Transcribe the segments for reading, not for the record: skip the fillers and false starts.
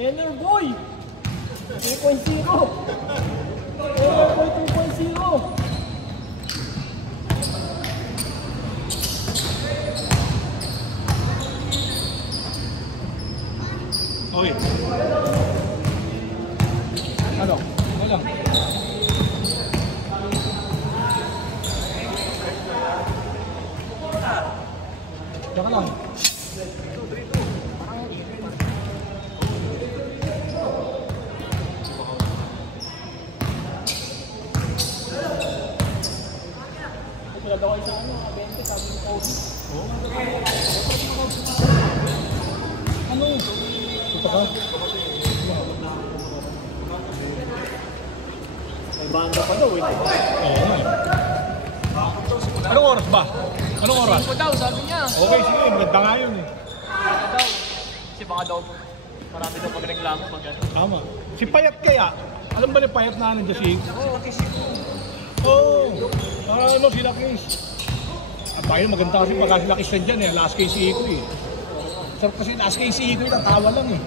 Enerboy 2.0 Enerboy 2.0. Okay. Ano? Ano? Diyan ka lang. Daw ay sa ano, 20 sabi ng Kobe. Oo. Ano? Ito ka? May banda pa daw eh. Oo nga. Anong oras ba? Anong oras? 5 daw sabi niya. Okay, sige. Maganda nga yun eh. Daw. Kasi baka daw marami daw magreklamo pag ano. Tama. Si Payat kaya? Alam ba ni Payat na nandiyan si? Oo. Ano sila Chris? At bakit maganda kasi pagka sila Chris nandyan eh. Last case si Iko eh. Sarap kasi last case si Iko eh. Natawa lang eh.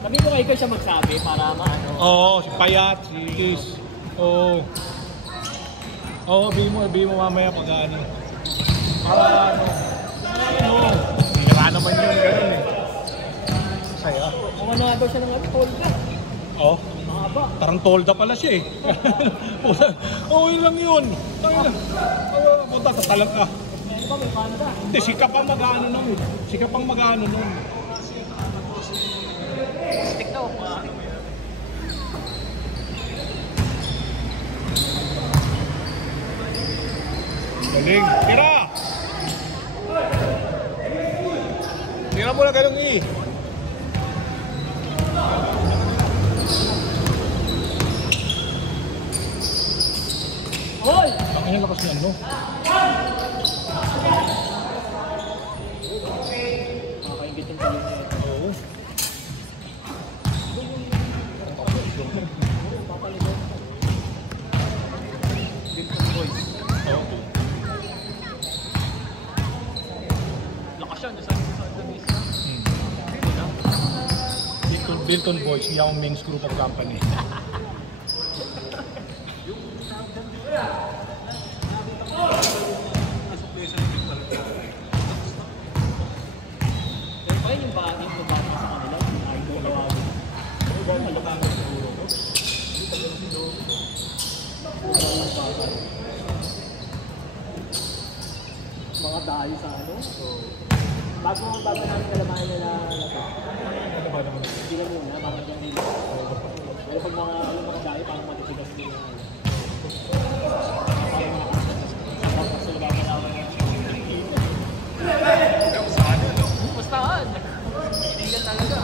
Sabi mo kayo siya magsabi para maano. Oo, si Payat, si Chris. Oo. Oo, bigyan mo mamaya pag ano. Para ano. Oo. Hira naman yun. Ganun eh. Saya. Kung ano nga daw siya ng ano, tolda. Oo. Mahaba. Parang tolda pala siya eh. Oo, yun lang yun. Punta, tatalag ka. Ano ba, may banda? Hindi, sikap ang mag-ano nun. Sikap ang mag-ano nun. Stick daw, Galing. Tira! Tira mo na ganun eh. Hoy! Ang lakas niyan, no? Makakaingit yung talim niya. Oo. Lakas siya, nasa base na. Bilton Boys, Yao Ming's Group of Company. Yung bagay mo ba sa kanila? Ay, dalawa. Mga dahil sa ano? Bago ang bago namin kalamahan nila Ano ba naman? hindi na muna, parang dyan nila. Pero pag mga dahil, parang matitigas nila. Tapos sila gagalawan niya. Bastaan! Hindi ka talaga.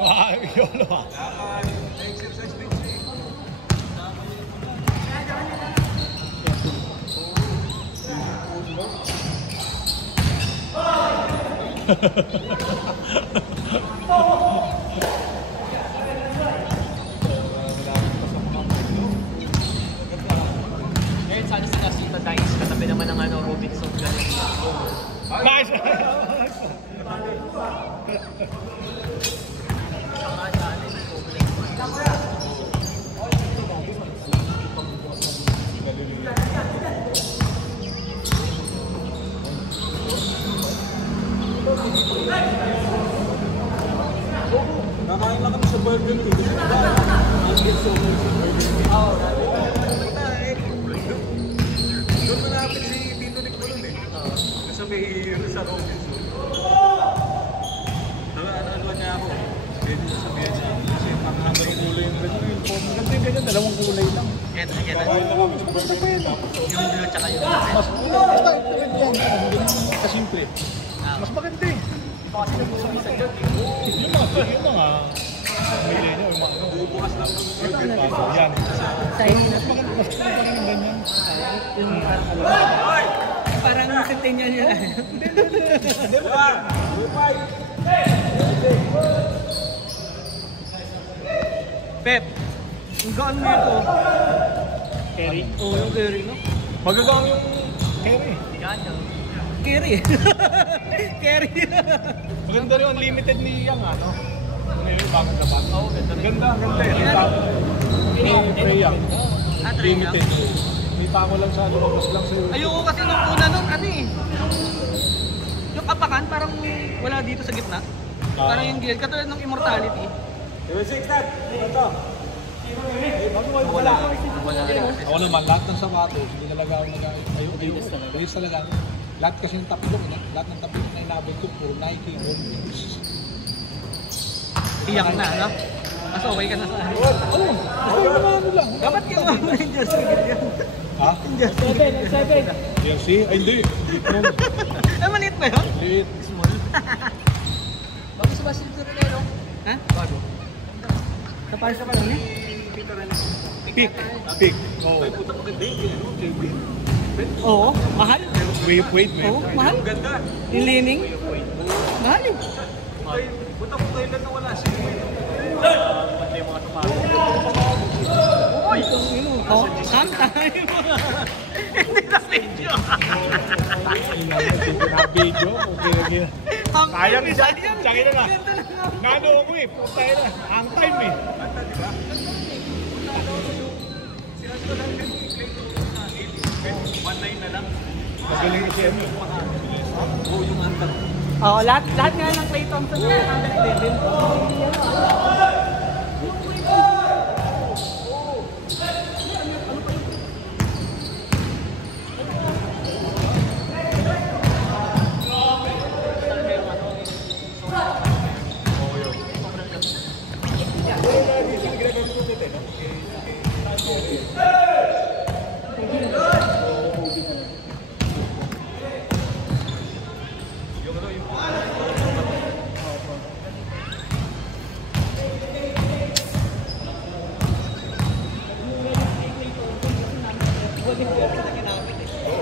Wah, yolo ah. Ngayon sana sa Casita Dice, katabi naman ng ano, Robinson Gallery. Nice! Nakain lang kami sa Burger King. Ang get so much sa Burger King. Doon malapit si Tito Nick Colon eh. Sa may sa Robinson. Ano niya ako? Pwede sa sabihan niya. Kasi panghaba ng kulay yung ganyan. Yung form lang din ganyan. Dalawang kulay lang. Yan. Kakain lang kami sa Burger King. Yung blue tsaka yung Mas maganda yan. Kasimple. Mas maganda eh. kasi nagsusumisan dyan. Yung mga pamilya niyo, yung mga Bubukas lang. yan. Signing na. Mas maganda yung ganyan. Parang centennial yun. Pep, ang gaan mo ito. Kerry. Oo, yung Kerry, no? Magagang yung carry. Ganyan. Kerry. Kerry. Maganda rin yung unlimited ni Yang, ano? Yung bagong dapat. Oo, ganda rin. Ganda eh. May Yang. Limited. May tako lang sa lumabas lang sa Ayoko kasi nung una nun, ano eh. Yung apakan, parang wala dito sa gitna. Parang yung gilid, katulad ng Immortality. 7-6 na. Ito. Wala rin. Ako naman, lahat ng sapatos, hindi talaga ako nag-ayos talaga. Ayos talaga. Lahat kasi ng tapilok, lahat ng tapilok na inabot ko, puro Nike, Converse. Iyak na, no? Mas okay ka na sa akin. Oo, ano lang. Dapat ginawa mo na yung Just Rigid yun. Ha? Jersey? Ay, hindi. Ah, maliit ba yun? Liit. Small. Bago sa Basil Turinero. Ha? Bago. Sa paris pa lang eh? Pick. Pick. Oo. Oo, mahal. Wait. Oo, mahal. Ganda. Yung leaning. Mahal eh. Buta-buta lang na wala siya. Pati yung mga tumago. Uy! Oh, kanta. Hindi na video. Video. Okay. Sayang dyan. Tsaka na nga. Ganda na nga. Nano ako eh. Puta na. Ang time eh. Magaling kasi ano. Oo, lahat nga ng Clay Thompson na under 11.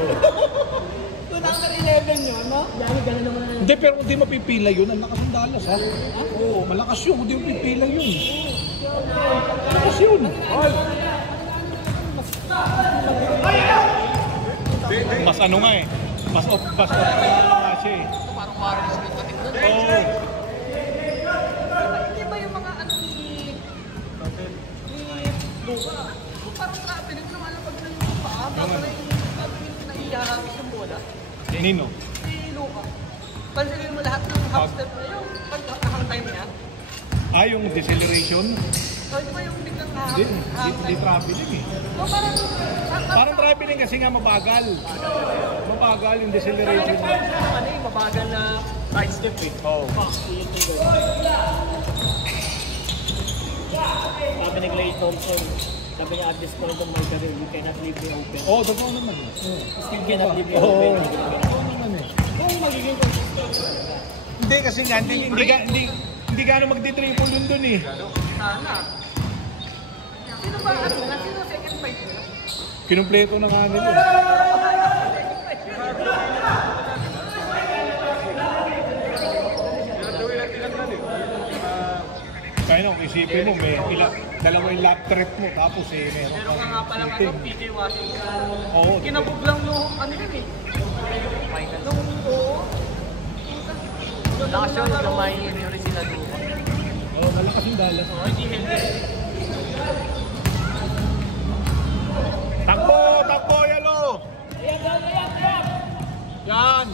So, number 11 yun, no? Hindi, pero hindi mapipila yun. Ang lakas ng dalas, ha? Oo, malakas yun. Hindi mapipila yun. Malakas yun. Mas ano nga eh. Mas off nga siya eh. Parang parang yung smooth natin doon. Oo. Hindi ba yung mga ano ni Luka? Parang grabe, hindi ko naman alam pag yung paa. Bago na yung naiharapis yung bola. Nino. Si Luka. Pansinin mo lahat ng half step na yung pag nakang time niya. Ah, yung deceleration? So, di ba yung biglang Hindi, half hindi time? traveling eh. So, Parang traveling kasi nga mabagal. Mabagal yung deceleration. Ano yung mabagal na right step eh. Oo. Back to yung trigger. Thompson, sabi niya at this point of my career, you cannot leave me open. Oo, totoo naman eh. Still cannot leave me Oo, open. totoo naman eh. Kung magiging consistent. Hindi kasi nga, hindi gano'n magti-triple dun eh. Sana. Sino ba ano? Sino second fight nila? Kinumpleto na nga nila. Kaya na, kung isipin mo, may dalawang lap trip mo, tapos meron Pero ka nga palang ano, PJ Washington. Oo. Kinabog lang nung ano yun eh. Nung oo. Nakasyon, nagkamay ni sila doon. Oo, malakas yung Dallas. Oo, hindi hindi. Takbo! Takbo! Yellow! Yan!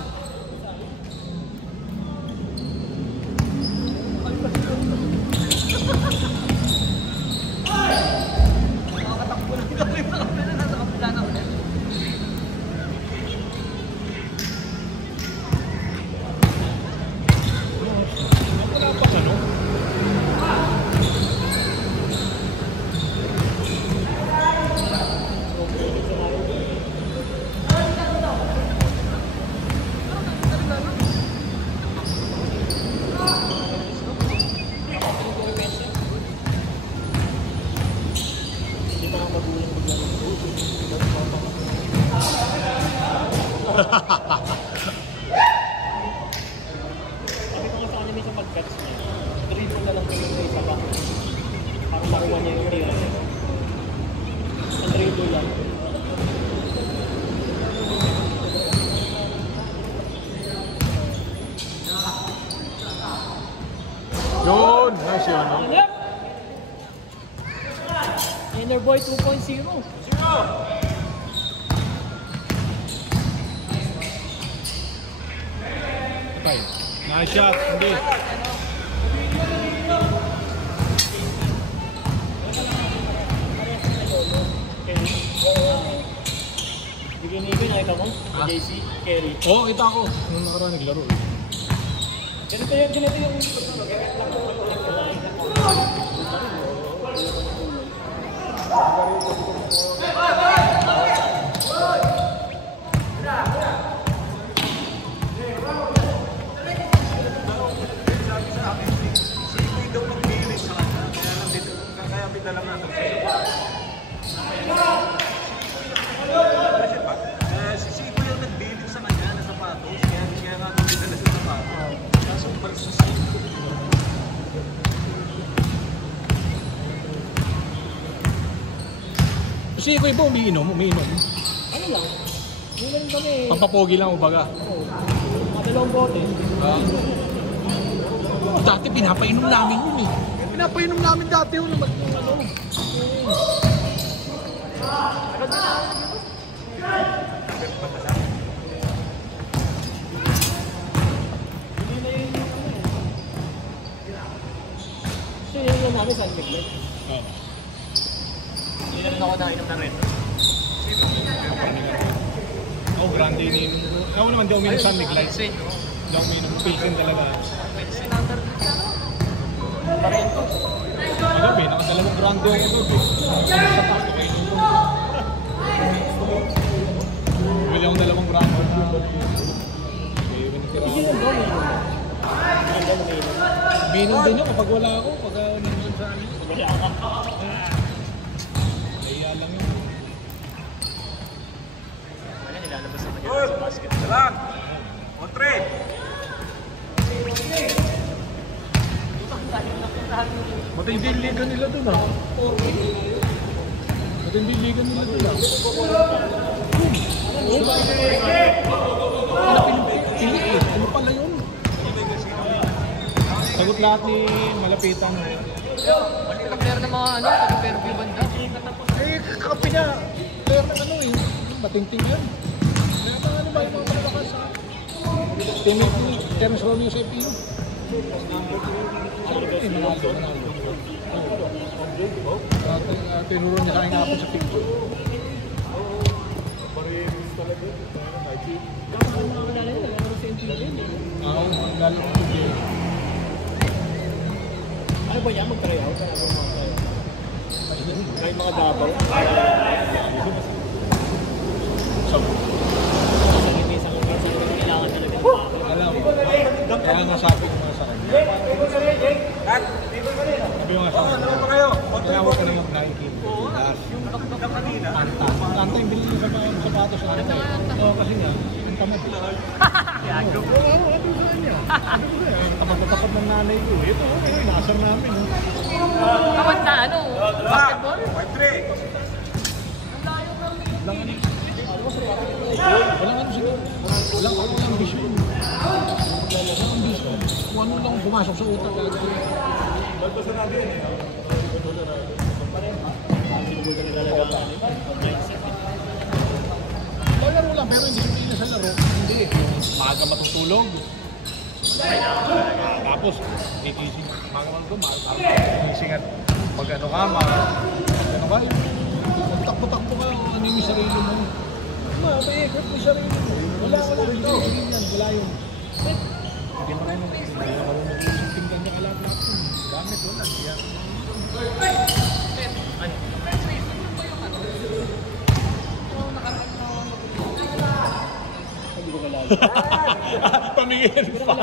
Makakatakbo lang kami sa kapila na sa kapila na ulit. Wala pa ano? Hindi pa nga magulang biglang. Sabi ko nga sa kanila sa pag-catch niya, dribble na lang sa isa ba? Para makuha niya yung tira niya. Ang dribble lang. Yun! Nice yun, no? Inner Boy 2.0. Okay. Nice shot. Hindi. Bigyan-bigyan nakita mo? JC, Kerry. Oo, kita ko. Nung nakaraan naglaro eh. Ganito yung Si Siko yung nagbiling sa kanya na sapatos, kaya nga nung dinala sa sapatos. Kaso parang sa Siko. Kasi ikaw iba umiinom. ano lang? Yung ganun kami. Pampapogi lang ubaga. Mga dalawang bote. Dati pinapainom namin yun eh. Pinapainom namin dati yun. Ano? Kasi yun namin San Miguel. Oo. Hindi na rin ako nainom na rin. Ako, grande ininom ko. Ako naman di uminom San Miguel. Di ako uminom. Pilsen talaga. Parento. Agabi, nakadalawang grande ako doon. Sa pasto kayo nung bili akong dalawang grande. Hindi lang daw uminom. Hindi lang uminom. Uminom din yun kapag wala ako. Pag nandun sa amin. Wala ka. Kaya lang yun. Ano, nilalabas naman yun sa basket. Dalang! On trade! Matindi yung liga nila dun ah. Matindi yung liga nila dun ah. Pili eh. Ano pala yun? Sagot lahat ni Malapitan. Wala ka player ng mga ano, taga-Fairview banda. Eh, kapi na. Player na ano eh. Bating-ting yan. Kaya pa ano ba yung mga malakas sa teammate ni Terence Romeo sa FPU? Manalo. Tinuro niya sa akin ako sa picture. Oo, lalo ko din. Ano ba yan? Mag-try out? Kahit mga dabaw. Isang kailangan talaga ng tao. Alam mo, kaya nga sabi ko nga sa kanya. Sabi ko nga sa kanya, kaya huwag ka na yung Nike. Anta yung bilhin sa sapatos sa anta. Oo, kasi nga, yung tamad. Gago. Tamad-tapad ng nanay ko. Ito, okay, inasar namin. Kawan na ano? Basketball? Walang ano siguro. Walang ambisyon. Walang ambisyon. Kung ano lang pumasok sa utak. Laro lang, pero hindi disiplina sa laro. Hindi. Maaga matutulog. Tapos, titising. Maaga titising at pag ano ka, takbo-takbo ka, ano yung sarili mo. Maikot mo sarili mo. Wala dito. Wala yun. Hindi mo rin marunong tinggan niya kalap-lap. Gamit, wala. Hindi ko kalala. Pamingin pa.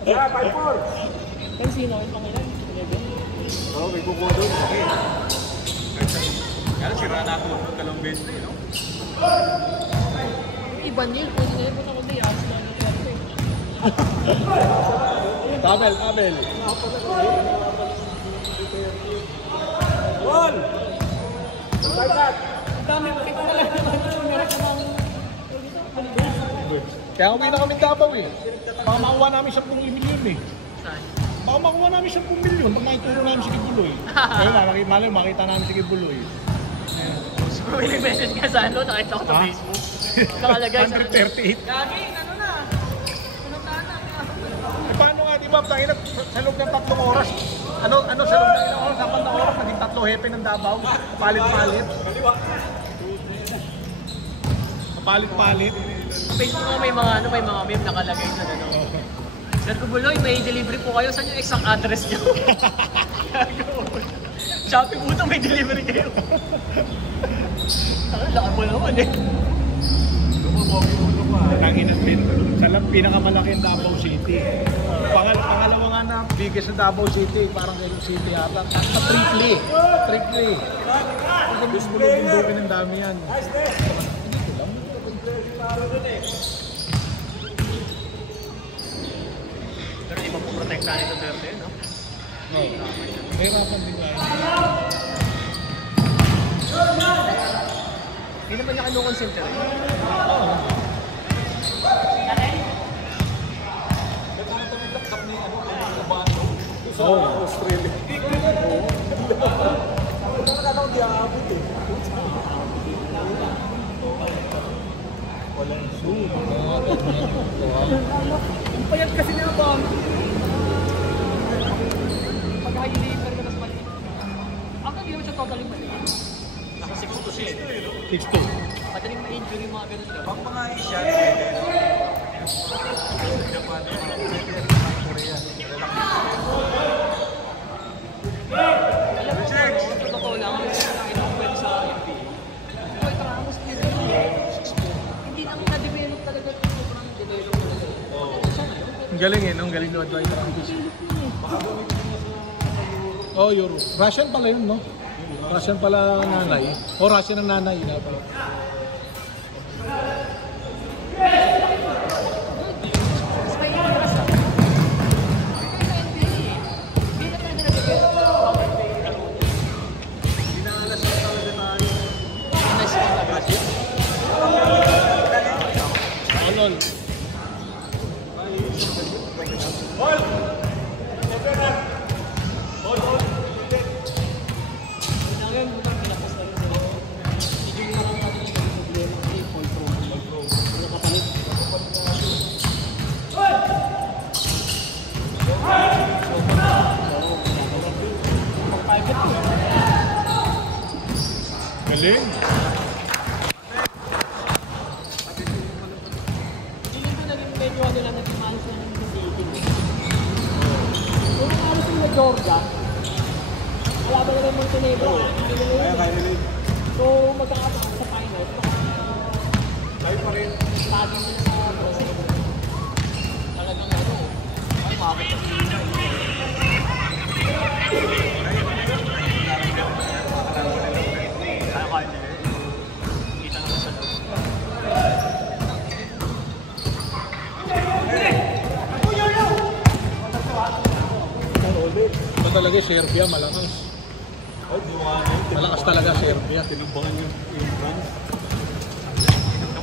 Yeah, 5-4. Pero sino yung pangilan? Oo, may kukuha doon. Okay. Kaya sira na ako ng dalawang beses na yun, no? Iba niya, pwede na yun. Punta ko na yung apps na natin. Abel. Goal! Like that! Ang dami, kita na lang naman yung meron ka ng... Kaya uwi na kami Davao eh. Baka makuha namin 10 milyon eh. Saan? Baka makuha namin 10 milyon pag makituro namin si Kibuloy. Ayun, makita namin si Kibuloy. Siguro yung message ka sa ano, nakita ko sa Ah? Facebook. Nakalagay sa 138. Gagi, ano na? Pinuntahan na. Eh, paano nga, di ba, sa loob ng 3 oras, ano sa loob ng ilang oras, 4 na oras, naging 3 hepe ng Davao, palit-palit. Palit-palit. Sa Facebook ko may mga meme nakalagay sa ano. Sir Kubuloy, may delivery po kayo. Saan yung exact address niyo? Shopee po ito, may delivery kayo. Laki mo naman eh. Tanginan din. Sa pinakamalaki ang Davao City. Pangalawa nga na biggest sa Davao City, parang Quezon City ata. Sa triple. Kung gusto mo lumundugin ng dami yan. Pero iba po protektahan ito Duterte, no? Mahirapan din yan. Hindi naman niya kinukonsente rin. Oo. Australia. Nakakataon di aabot eh. Walang zoom. Ang payat kasi nila ba? Pagka hindi pero mas mali. Ako hindi naman siya totally mali. Nasa 6 to 6. 6-2. Madaling ma-injury mga ganun nila. Pag mga Asian, Japan, Korea. Alam mo, sa totoo lang, ang inopen sa NBA. Boy, Ramos, hindi lang na-develop talaga. Sobrang develop talaga. Ang galing eh, no? Ang galing ni Dwight Ramos. Oh, Euro. Russian pala yun, no? Russian pala nanay. O, Russian ang nanay. Dapat. Mas may interest ah. Hindi sa NBA eh. Hindi na talaga na-develop. Nice one na Brazil. Olol. Ngayon, butang pinapos na rin sila. Medyo yung nakakalit yung problema kasi full pro. Nakapalit. Galing. Hindi ko naging medyo ano lang, naging malos na ng dating. Kung malos yung na Jordan, wala laban na ng Montenegro. Kaya relate. So, magkakataon sa final. Tayo pa rin. Lagi mo sa Brazil. Talagang ano, ay makakit ang kaya nila. Kita naman sa loob. Ito talaga Serbia, malakas. Ay, di mo ano. Malakas talaga Serbia. Tinumbangan yung France.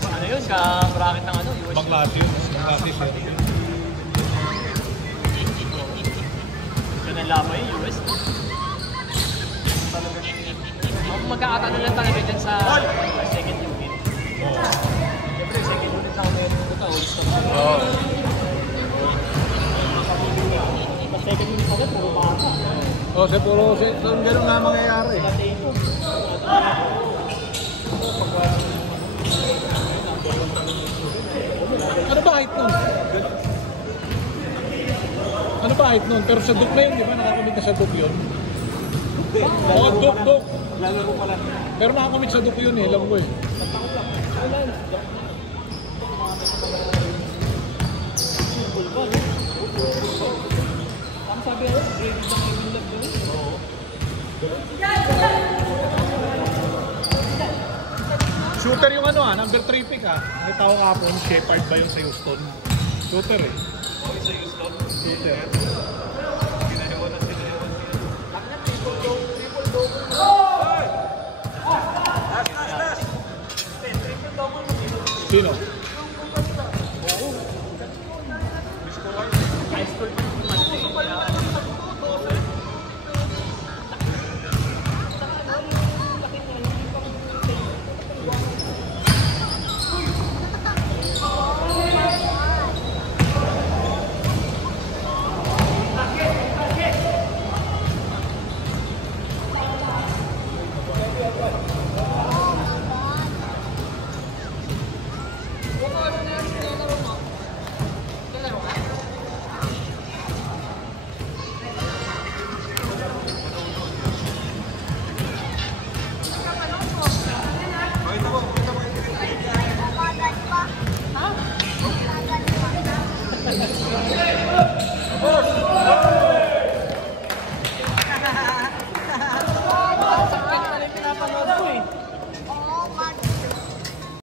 Ano yun? Ka-bracket ng ano? US. Bangladesh yun. Bangladesh Serbia. Yun ang lamay, US. Magkakatalo lang talaga dyan sa second unit. Siyempre, second unit na meron ito. Oo. Second unit agad, puro bata. Oh, ganun nga mangyayari. Ano ba height nun? Ano ba height nun? Pero sa Duke na yun, di ba? Nakakamit na sa Duke yun. Oo, Duke. Lalaro pala. Pero nakakamit sa Duke yun eh, alam ko eh. Ang sabi ko, grade lang yung binlag doon. Oo. Shooter yung ano number 3 pick May tao kapon, Shepard ba yun sa Houston? Shooter eh. Okay sa Houston. Shooter. Ginagawa na sila yun. Last. Sino? High school pa yung Ito mo.